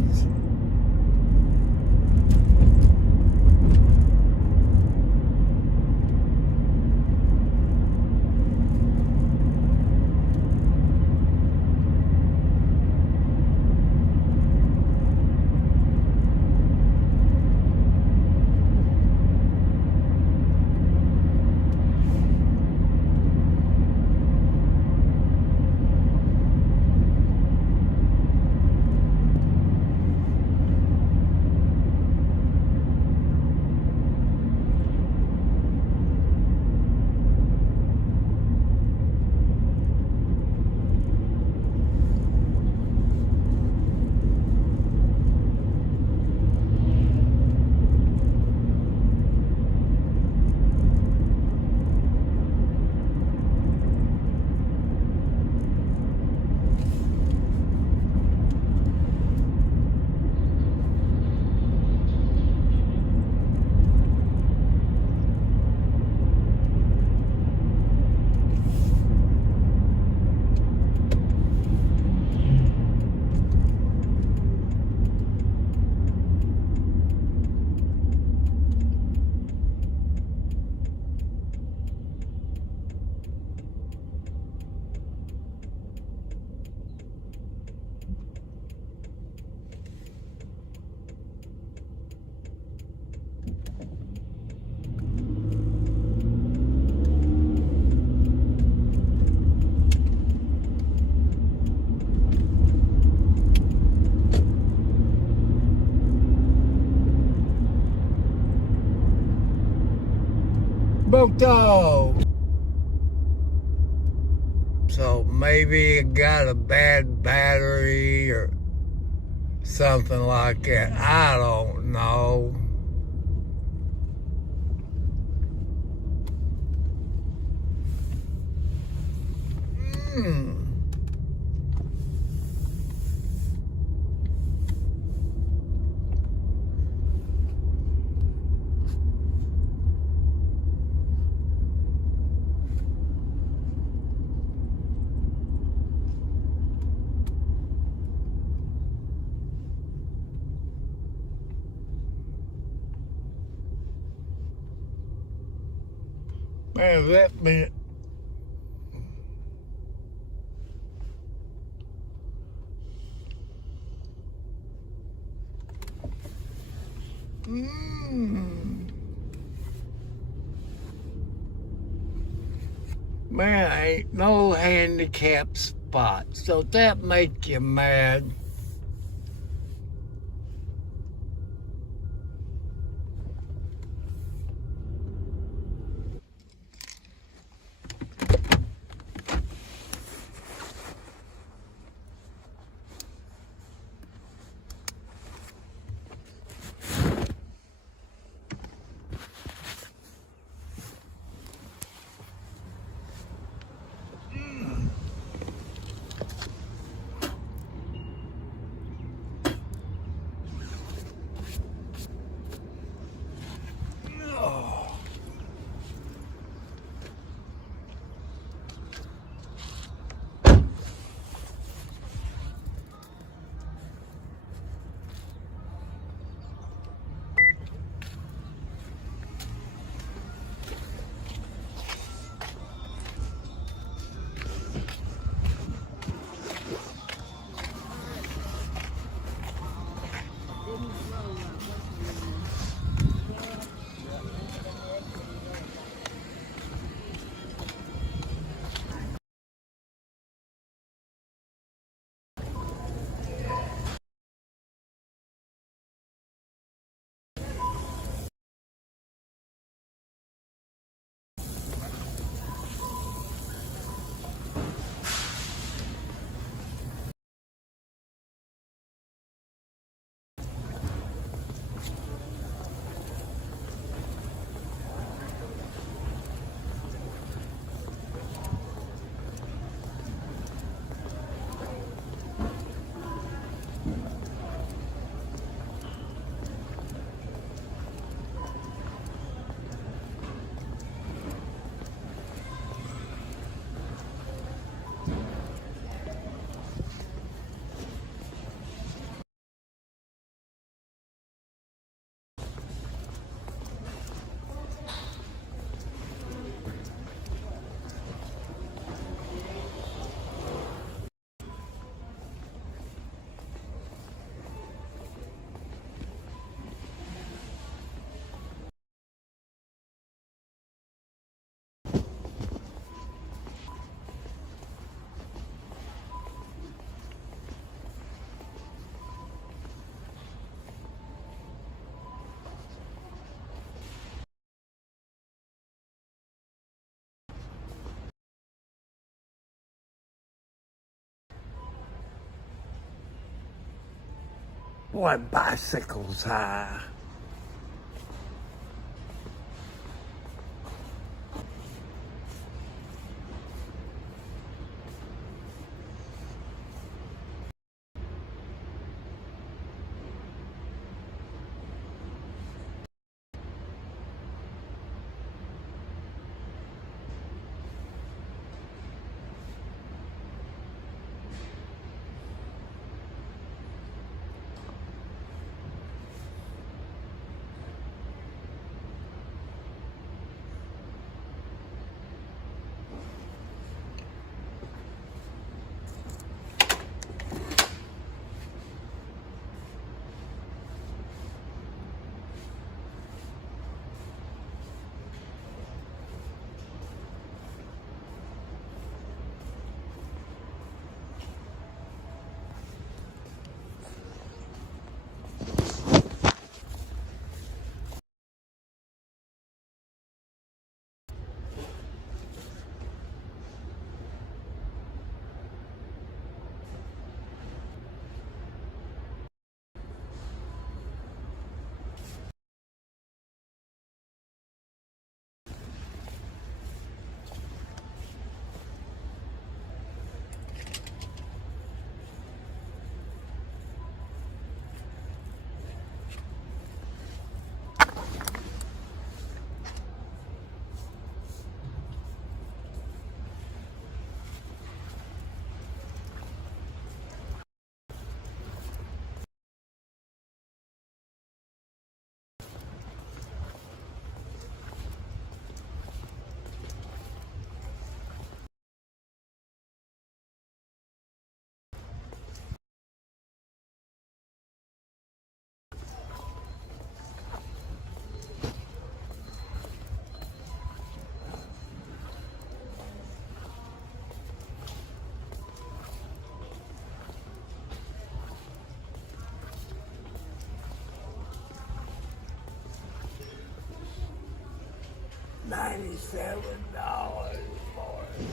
Broke dog. So maybe it got a bad battery or something like that. I don't know. Man, let me. Man, ain't no handicap spot. So that make you mad? Boy, bicycles high. $97 for it.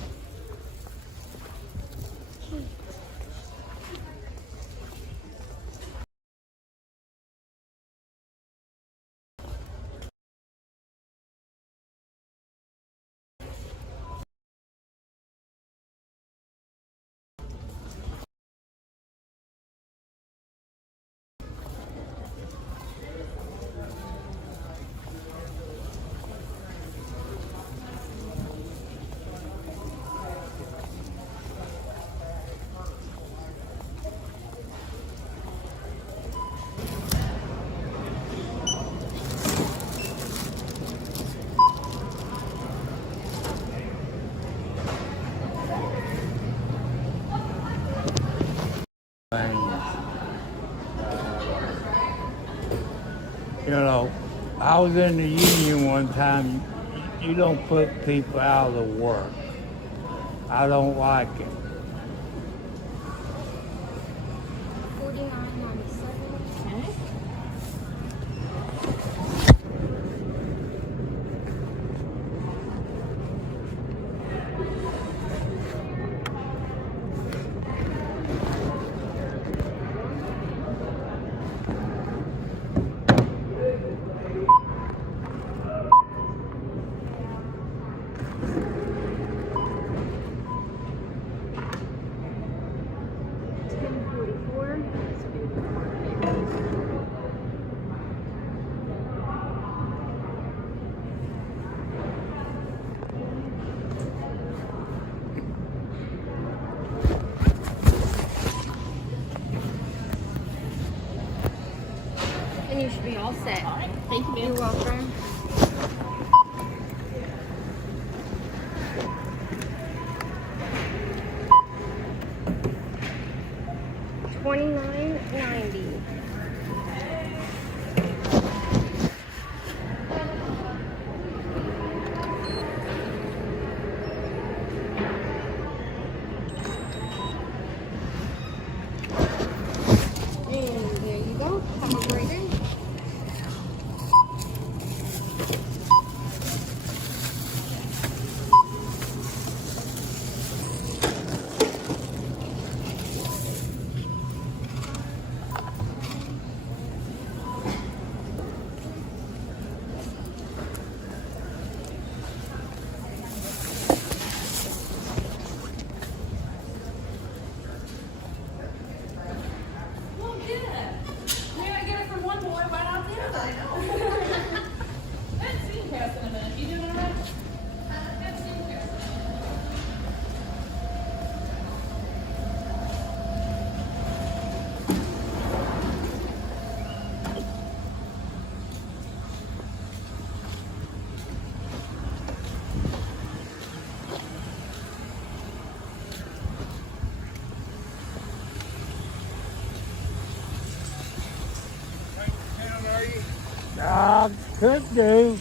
You know, I was in the union one time. You don't put people out of work. I don't like it. 49.97. Okay. And you should be all set. All right. Thank you, ma'am. You're welcome. $29.90. And there you go. Have a great day. I could do.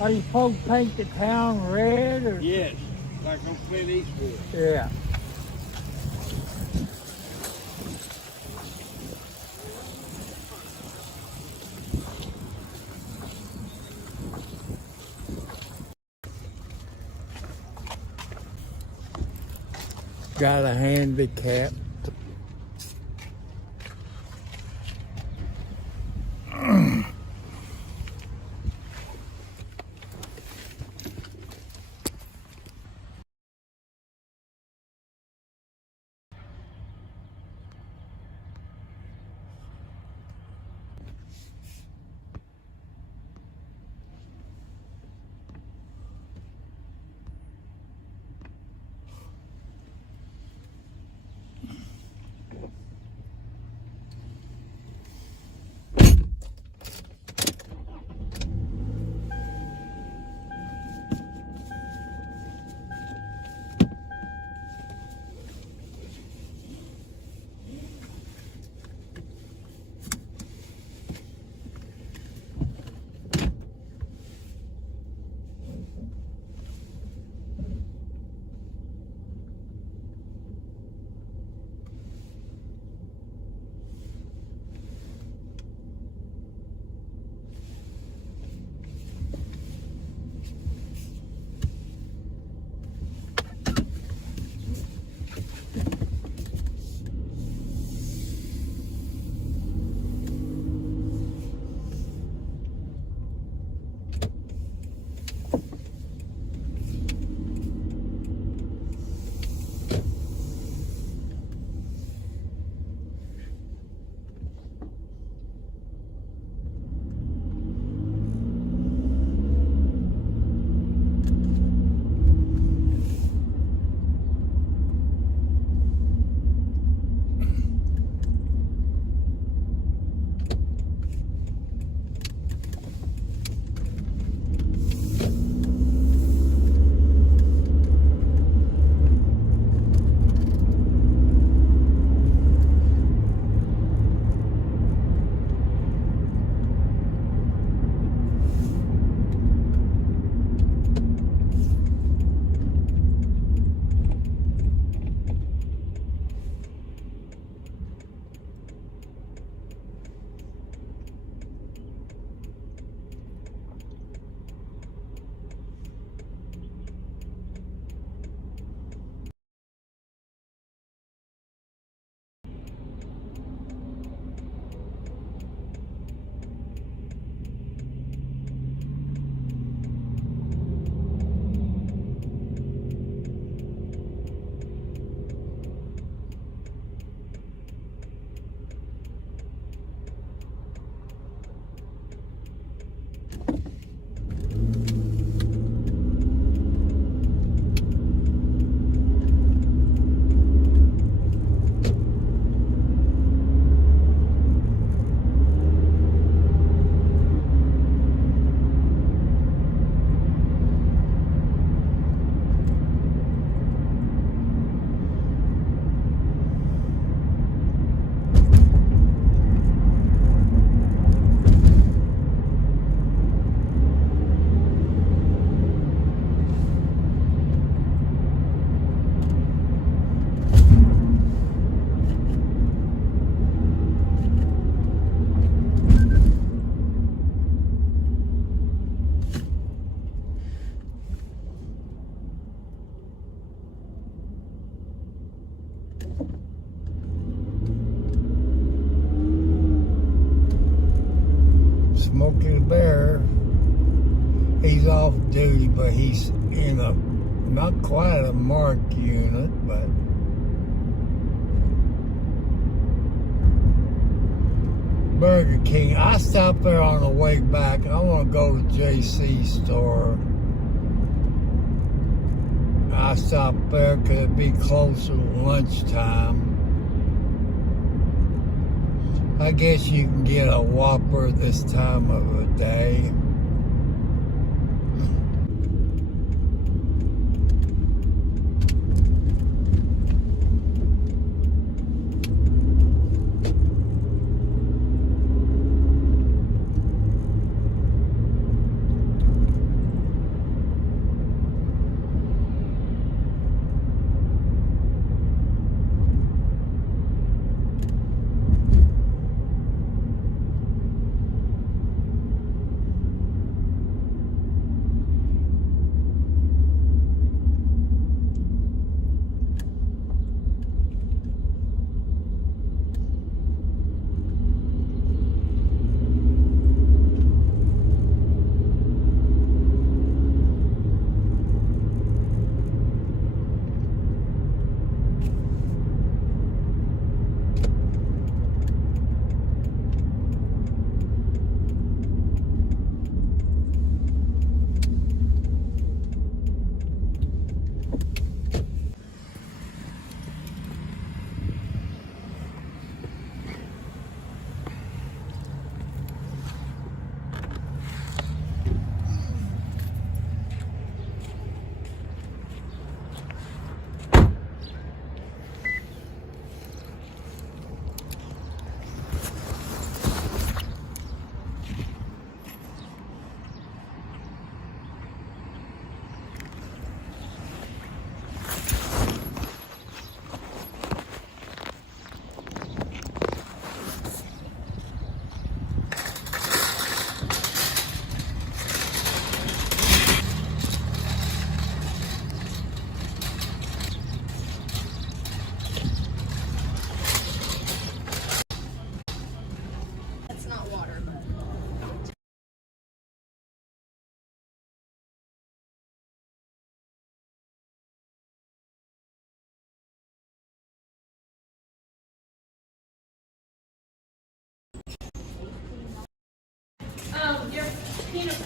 Are you supposed to paint the town red or? Yes, like on Clint Eastwood. Yeah. Got a handicap. Smokey the Bear, he's off duty, but he's in a, not quite a marked unit, but Burger King. I stopped there on the way back. I want to go to JC's store. I stopped there because it'd be closer to lunchtime. I guess you can get a Whopper this time of the day.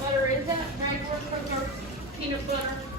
butter is that? Regular or peanut butter?